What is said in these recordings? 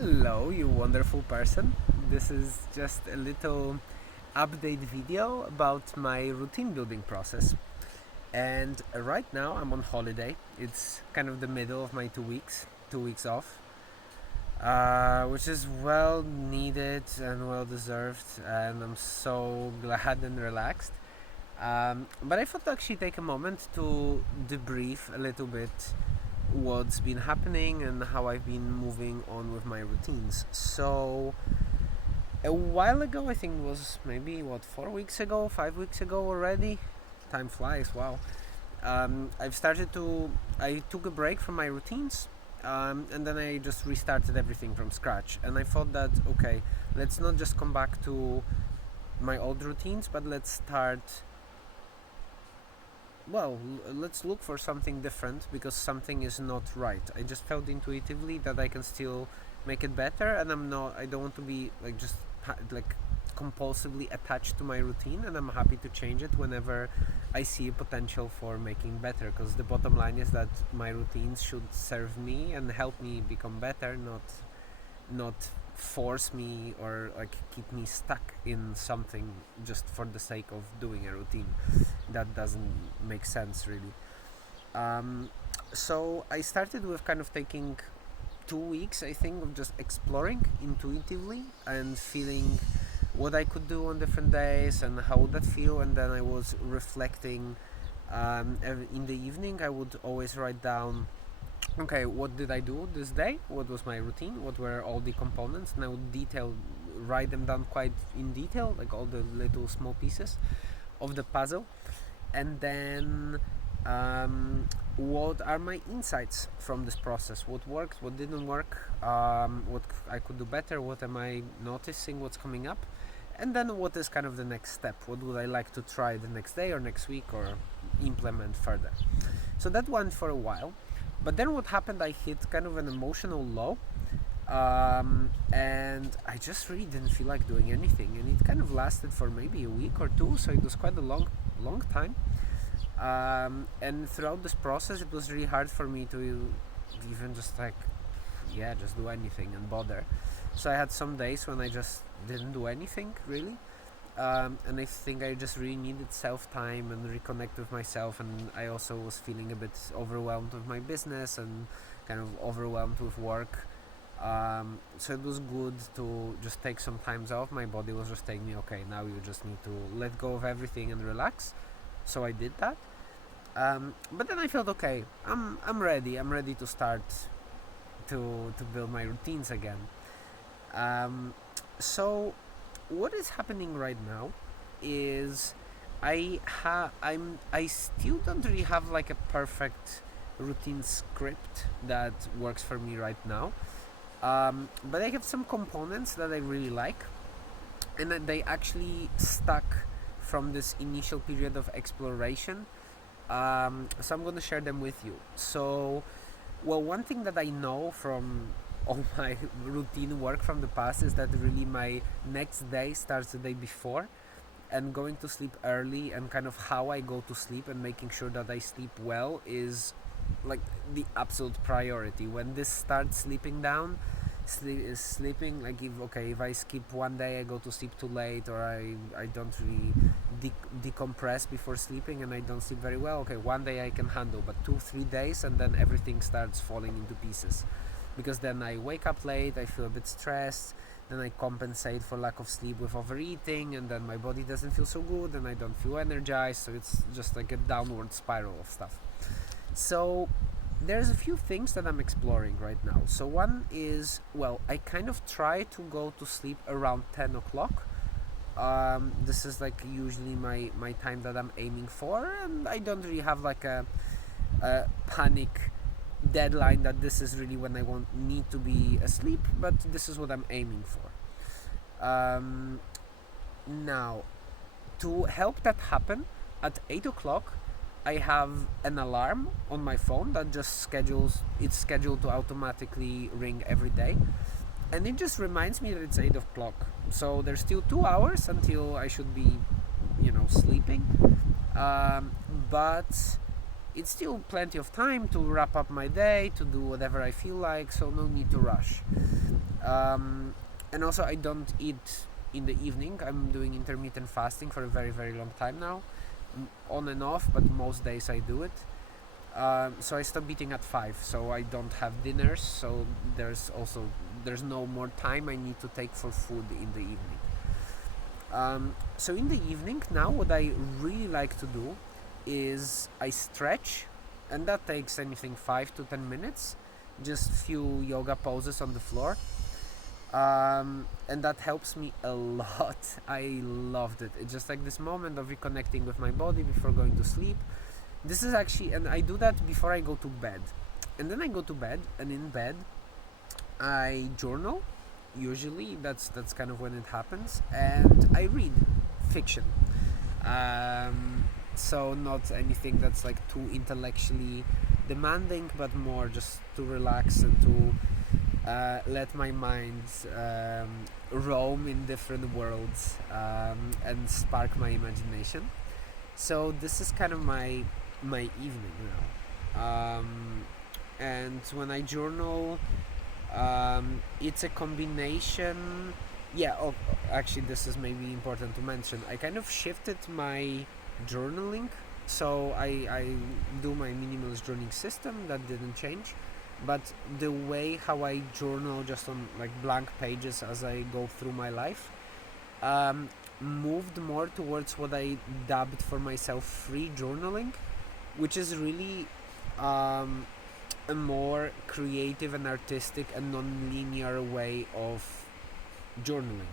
Hello, you wonderful person. This is just a little update video about my routine building process. And right now I'm on holiday. It's kind of the middle of my 2 weeks off, which is well needed and well deserved. And I'm so glad and relaxed. But I thought to actually take a moment to debrief a little bit what's been happening and how I've been moving on with my routines. So a while ago, I think it was maybe 4 weeks ago, 5 weeks ago already. Time flies, wow. I took a break from my routines, and then I just restarted everything from scratch. And I thought that, okay, let's not just come back to my old routines, but let's look for something different because something is not right. I just felt intuitively that I can still make it better, and I don't want to be compulsively attached to my routine, and I'm happy to change it whenever I see a potential for making better, because the bottom line is that my routines should serve me and help me become better, not force me or keep me stuck in something just for the sake of doing a routine. That doesn't make sense really. So I started with kind of taking 2 weeks, I think, of just exploring intuitively and feeling what I could do on different days and how would that feel. And then I was reflecting. In the evening I would always write down, okay, what did I do this day? What was my routine? What were all the components? And I would write them down quite in detail, like all the little small pieces of the puzzle. And then what are my insights from this process? What worked? What didn't work? What I could do better? What am I noticing? What's coming up? And then what is kind of the next step? What would I like to try the next day or next week or implement further? So that went for a while. But then what happened, I hit kind of an emotional low, and I just really didn't feel like doing anything. And it kind of lasted for maybe a week or two, so it was quite a long time. And throughout this process, it was really hard for me to even just do anything and bother. So I had some days when I just didn't do anything really. And I think I just really needed self-time and reconnect with myself, and I also was feeling a bit overwhelmed with my business and kind of overwhelmed with work. So it was good to just take some time off. My body was just telling me, okay, now you just need to let go of everything and relax. So I did that. But then I felt, okay, I'm ready to start to build my routines again. So what is happening right now is I still don't really have like a perfect routine script that works for me right now. But I have some components that I really like, and that they actually stuck from this initial period of exploration. So I'm going to share them with you. So, well, one thing that I know from all my routine work from the past is that really my next day starts the day before, and going to sleep early and kind of how I go to sleep and making sure that I sleep well is like the absolute priority. When this starts sleeping down, sleeping like if I skip one day, I go to sleep too late, or I don't really decompress before sleeping and I don't sleep very well, okay, one day I can handle, but 2-3 days and then everything starts falling into pieces, because then I wake up late, I feel a bit stressed, then I compensate for lack of sleep with overeating, and then my body doesn't feel so good and I don't feel energized, so it's just like a downward spiral of stuff. So there's a few things that I'm exploring right now. So one is, well, I kind of try to go to sleep around 10 o'clock. This is like usually my time that I'm aiming for, and I don't really have like a panic deadline that this is really when I need to be asleep, but this is what I'm aiming for. Now, to help that happen, at 8 o'clock I have an alarm on my phone that just it's scheduled to automatically ring every day, and it just reminds me that it's 8 o'clock. So there's still 2 hours until I should be, sleeping, but it's still plenty of time to wrap up my day, to do whatever I feel like, so no need to rush. And also I don't eat in the evening. I'm doing intermittent fasting for a very very long time now, on and off, but most days I do it. So I stop eating at 5, so I don't have dinners. So there's no more time I need to take for food in the evening. So in the evening now, what I really like to do is I stretch, and that takes anything 5 to 10 minutes, just few yoga poses on the floor, and that helps me a lot. I loved it. It's just like this moment of reconnecting with my body before going to sleep. This is actually, and I do that before I go to bed, and then I go to bed, and in bed I journal. Usually that's kind of when it happens, and I read fiction. So not anything that's like too intellectually demanding, but more just to relax and to let my mind roam in different worlds, and spark my imagination. So this is kind of my evening now. And when I journal, it's a combination. Yeah, oh, actually, this is maybe important to mention. I kind of shifted my journaling. So I do my minimalist journaling system, that didn't change. But the way how I journal just on like blank pages as I go through my life, moved more towards what I dubbed for myself free journaling, which is really a more creative and artistic and non-linear way of journaling.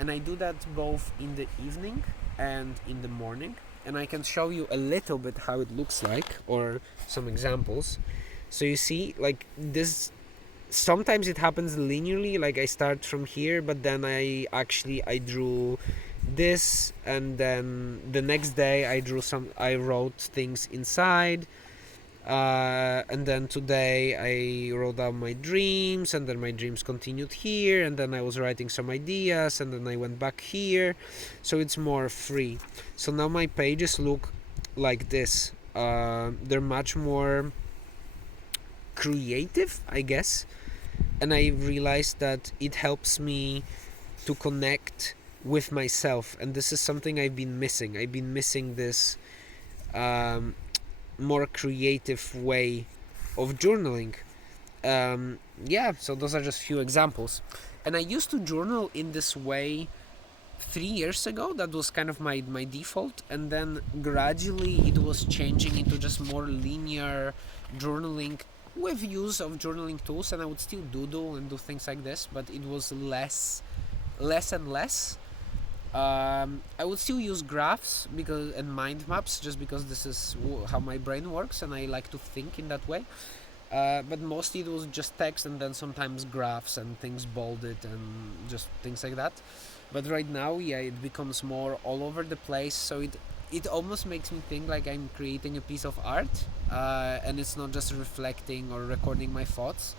And I do that both in the evening and in the morning. And I can show you a little bit how it looks like, or some examples. So you see, like this, sometimes it happens linearly, like I start from here, but then I drew this, and then the next day I wrote things inside, and then today I wrote down my dreams, and then my dreams continued here, and then I was writing some ideas, and then I went back here. So it's more free. So now my pages look like this. They're much more creative, I guess, and I realized that it helps me to connect with myself, and this is something I've been missing. I've been missing this more creative way of journaling. So those are just few examples. And I used to journal in this way 3 years ago. That was kind of my default, and then gradually it was changing into just more linear journaling with use of journaling tools, and I would still doodle and do things like this, but it was less and less. I would still use graphs and mind maps, just because this is how my brain works, and I like to think in that way. But mostly it was just text, and then sometimes graphs and things bolded and just things like that. But right now, yeah, it becomes more all over the place. So it almost makes me think like I'm creating a piece of art, and it's not just reflecting or recording my thoughts.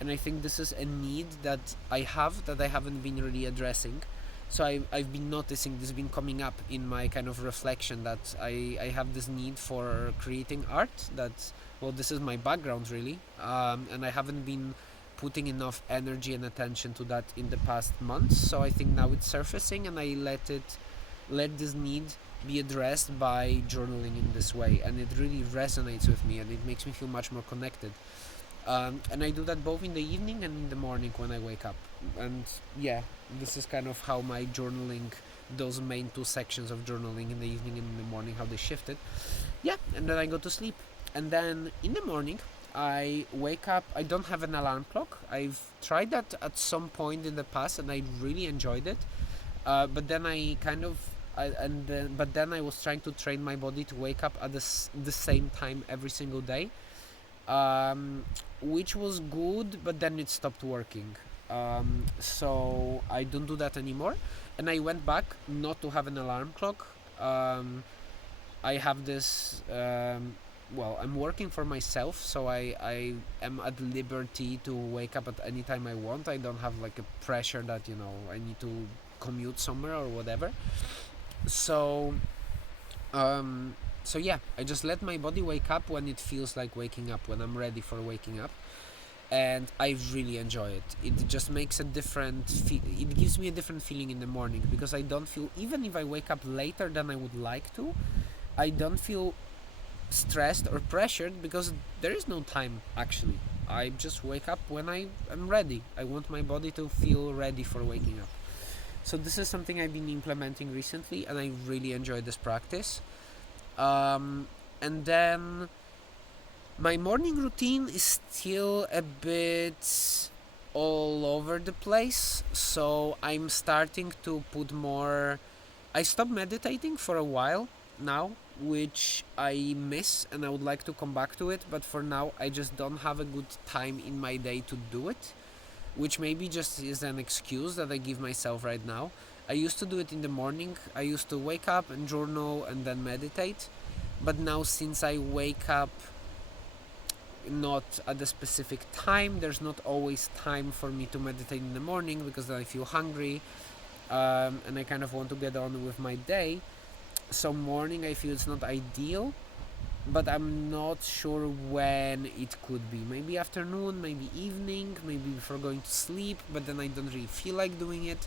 And I think this is a need that I haven't been really addressing. So I've been noticing this been coming up in my kind of reflection, that I have this need for creating art. That, well, this is my background really, and I haven't been putting enough energy and attention to that in the past months. So I think now it's surfacing, and I let this need be addressed by journaling in this way, and it really resonates with me, and it makes me feel much more connected. And I do that both in the evening and in the morning when I wake up. And yeah, this is kind of how my journaling, those main two sections of journaling in the evening and in the morning, how they shifted. Yeah, and then I go to sleep. And then in the morning, I wake up. I don't have an alarm clock. I've tried that at some point in the past, and I really enjoyed it. But then but then I was trying to train my body to wake up at the same time every single day, which was good, but then it stopped working. So I don't do that anymore, and I went back not to have an alarm clock. I have this. I'm working for myself, so I am at liberty to wake up at any time I want. I don't have like a pressure that I need to commute somewhere or whatever. So yeah, I just let my body wake up when it feels like waking up, when I'm ready for waking up. and I really enjoy it. It just makes a different it gives me a different feeling in the morning, because I don't feel, even if I wake up later than I would like to, I don't feel stressed or pressured, because there is no time actually. I just wake up when I am ready. I want my body to feel ready for waking up. So this is something I've been implementing recently, and I really enjoy this practice. And then my morning routine is still a bit all over the place, so I'm starting to put more. I stopped meditating for a while now, which I miss, and I would like to come back to it, but for now I just don't have a good time in my day to do it, which maybe just is an excuse that I give myself right now. I used to do it in the morning. I used to wake up and journal and then meditate, but now since I wake up not at a specific time, there's not always time for me to meditate in the morning, because then I feel hungry, and I kind of want to get on with my day. So morning I feel it's not ideal, but I'm not sure when it could be. Maybe afternoon, maybe evening, maybe before going to sleep, but then I don't really feel like doing it.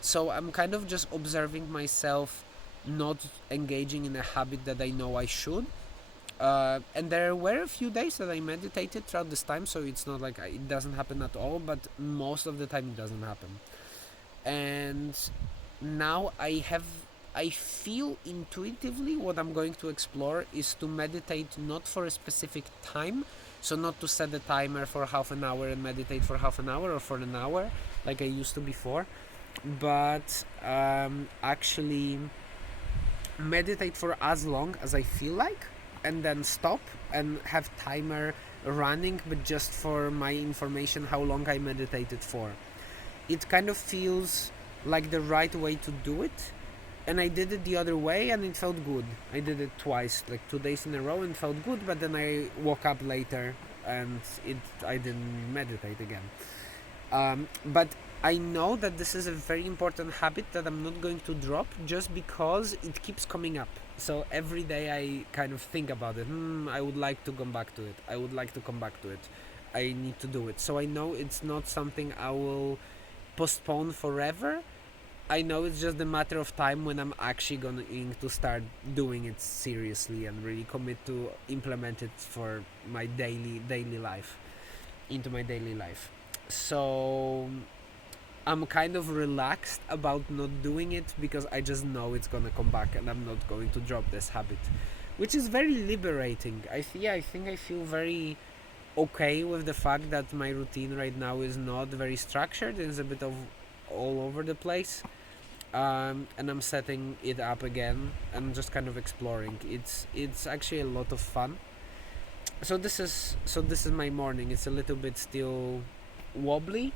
So I'm kind of just observing myself not engaging in a habit that I know I should. And there were a few days that I meditated throughout this time, so it's not like it doesn't happen at all, but most of the time it doesn't happen. And now I feel intuitively what I'm going to explore is to meditate not for a specific time, so not to set a timer for half an hour and meditate for half an hour or for an hour like I used to before, but actually meditate for as long as I feel like, and then stop and have timer running, but just for my information how long I meditated for. It kind of feels like the right way to do it, and I did it the other way and it felt good. I did it twice, like 2 days in a row, and felt good, but then I woke up later and I didn't meditate again. But I know that this is a very important habit that I'm not going to drop, just because it keeps coming up. So every day I kind of think about it. I would like to come back to it. I would like to come back to it. I need to do it. So I know it's not something I will postpone forever. I know it's just a matter of time when I'm actually going to start doing it seriously and really commit to implement it for my daily life, into my daily life. So I'm kind of relaxed about not doing it, because I just know it's gonna come back and I'm not going to drop this habit, which is very liberating. I think I feel very okay with the fact that my routine right now is not very structured. It's a bit of all over the place, and I'm setting it up again and just kind of exploring. It's actually a lot of fun. So this is my morning. It's a little bit still wobbly.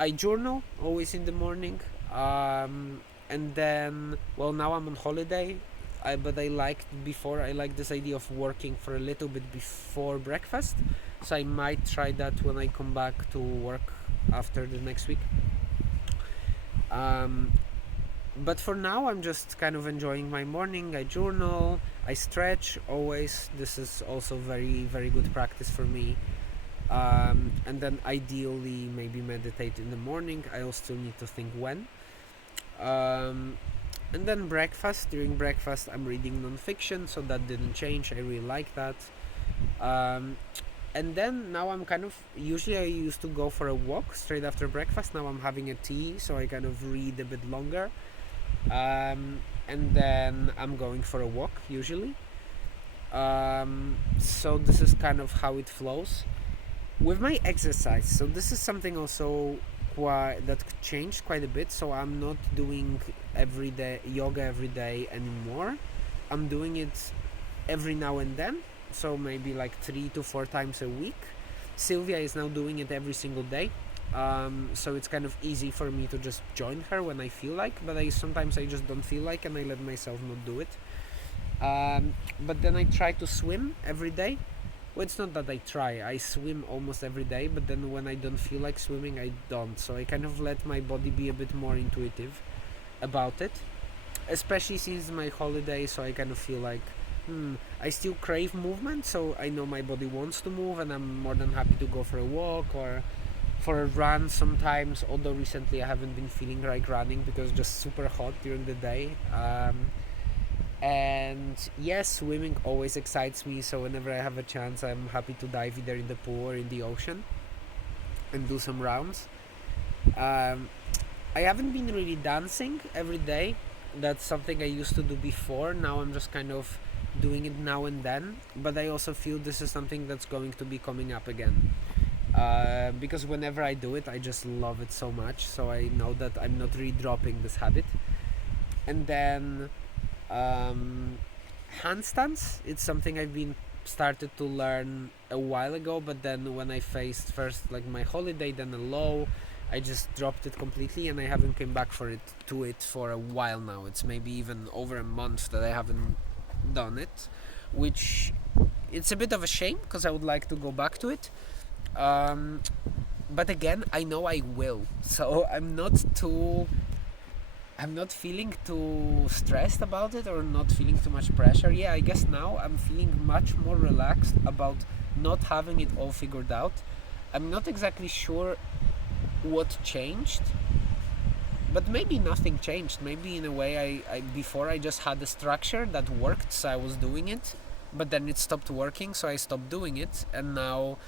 I journal always in the morning, and then, well, now I'm on holiday, but I liked this idea of working for a little bit before breakfast, so I might try that when I come back to work after the next week. But for now I'm just kind of enjoying my morning. I journal, I stretch always. This is also very, very good practice for me. And then ideally maybe meditate in the morning. I'll still need to think when. And then breakfast. During breakfast I'm reading non-fiction, so that didn't change. I really like that. And then now I'm kind of, usually I used to go for a walk straight after breakfast. Now I'm having a tea, so I kind of read a bit longer. And then I'm going for a walk usually. So this is kind of how it flows. With my exercise, so this is something also that changed quite a bit. So I'm not doing yoga every day anymore. I'm doing it every now and then, so maybe like 3 to 4 times a week. Sylvia is now doing it every single day, so it's kind of easy for me to just join her when I feel like, but sometimes I just don't feel like and I let myself not do it. But then I try to swim every day. Well, it's not that I swim almost every day, but then when I don't feel like swimming, I don't. So I kind of let my body be a bit more intuitive about it, especially since my holiday, so I kind of feel like I still crave movement, so I know my body wants to move, and I'm more than happy to go for a walk or for a run sometimes. Although recently I haven't been feeling like running because it's just super hot during the day. And yes, swimming always excites me, so whenever I have a chance, I'm happy to dive either in the pool or in the ocean and do some rounds. Um, I haven't been really dancing every day. That's something I used to do before. Now I'm just kind of doing it now and then. But I also feel this is something that's going to be coming up again. Because whenever I do it, I just love it so much. So I know that I'm not really dropping this habit. And then um, handstands. It's something I've been started to learn a while ago. But then when I faced first like my holiday, then a low, I just dropped it completely, and I haven't came back to it for a while now. It's maybe even over a month that I haven't done it, which it's a bit of a shame because I would like to go back to it. Um, but again, I know I will, so I'm not feeling too stressed about it or not feeling too much pressure. Yeah, I guess now I'm feeling much more relaxed about not having it all figured out. I'm not exactly sure what changed, but maybe nothing changed. Maybe in a way I before I just had a structure that worked, so I was doing it, but then it stopped working, so I stopped doing it, and now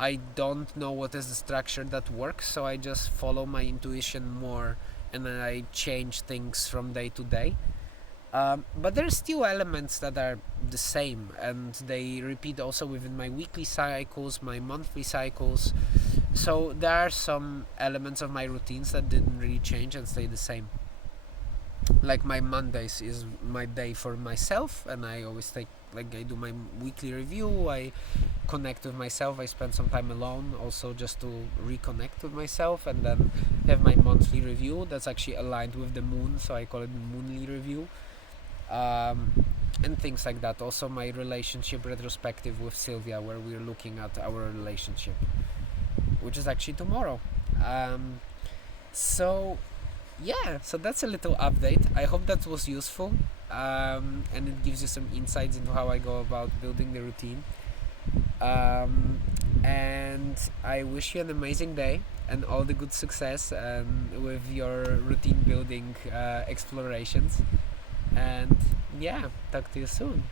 I don't know what is the structure that works, so I just follow my intuition more, and then I change things from day to day. But there's still elements that are the same, and they repeat also within my weekly cycles, my monthly cycles. So there are some elements of my routines that didn't really change and stay the same. Like my Mondays is my day for myself, and I always take like I do my weekly review. I connect with myself. I spend some time alone, also just to reconnect with myself, and then have my monthly review that's actually aligned with the moon, so I call it the moonly review. And things like that. Also, my relationship retrospective with Sylvia, where we're looking at our relationship, which is actually tomorrow. Um, so, yeah, so that's a little update. I hope that was useful, and it gives you some insights into how I go about building the routine. Um, and I wish you an amazing day and all the good success with your routine building explorations. And yeah, talk to you soon.